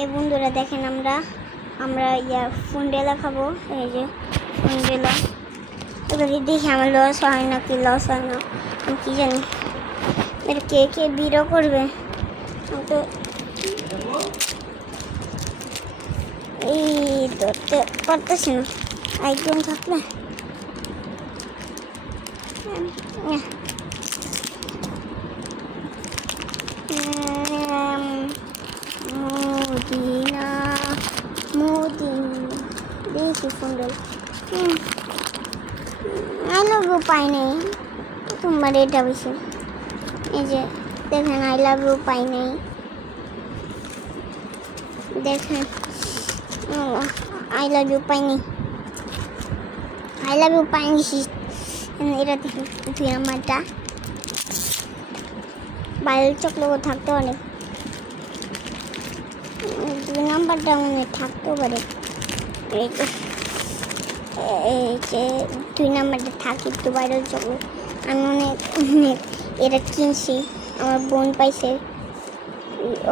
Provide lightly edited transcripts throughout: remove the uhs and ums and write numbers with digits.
এই বন্ধুরা দেখেন আমরা ফুন্ডেলা খাবো। এই যে ফুন্ডেলা, এগুলো দেখি আমার লস হয় না কি লস হয় না আমি কি জানি। এটা কে কে বিরো করবে, আমি তো এই ধরতে পারতেছি না। একদম থাকলে মদিনা দেখি ফুন্ডেল আই লাভ ইউ পাই নাই তোমার এটা বেশি। এই যে দেখেন আই লাভ ইউ পাই নাই, দেখেন আই লাভ ইউ পাইনি, আই লাভ ইউ পাইনি। এটা দেখুন 2 নাম্বারটা বাইরের চকলেটও থাকতে পারে, 2 নাম্বারটা মনে থাকতেও পারে। এই যে 2 নাম্বারটা থাকে একটু বাইরের চকলেট। আমি অনেক এটা কিনছি, আমার বোন পাইছে।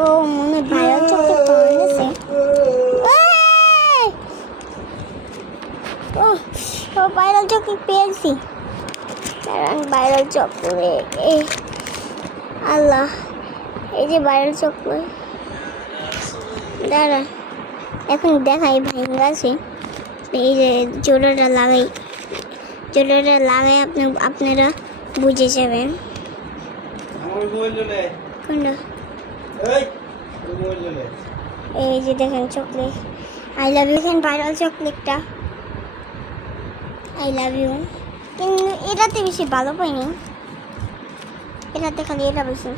ও মনে ভাইরাল চকলেট পাওয়া গেছে। ও ভাইরাল চকলেট পেয়েছি, কারণ ভাইরাল চকলেট এই আল্লাহ, এই যে ভাইরাল চকলেট দাঁড়া এখন দেখাই ভাইঙ্গা আছে। এই যে জোড়াটা লাগাই আপনারা বুঝে যাবেন। কোনটা? এই যে দেখেন চকলেট আই লাভ ইউ, দেখেন ভাইরাল চকলেটটা আই লাভ ইউ। কিন্তু এটাতে বেশি ভালো পাইনি, এটাতে খালি এটা বেশি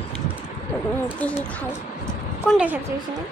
দেখি খাই। কোনটা সবচেয়ে বেশি না?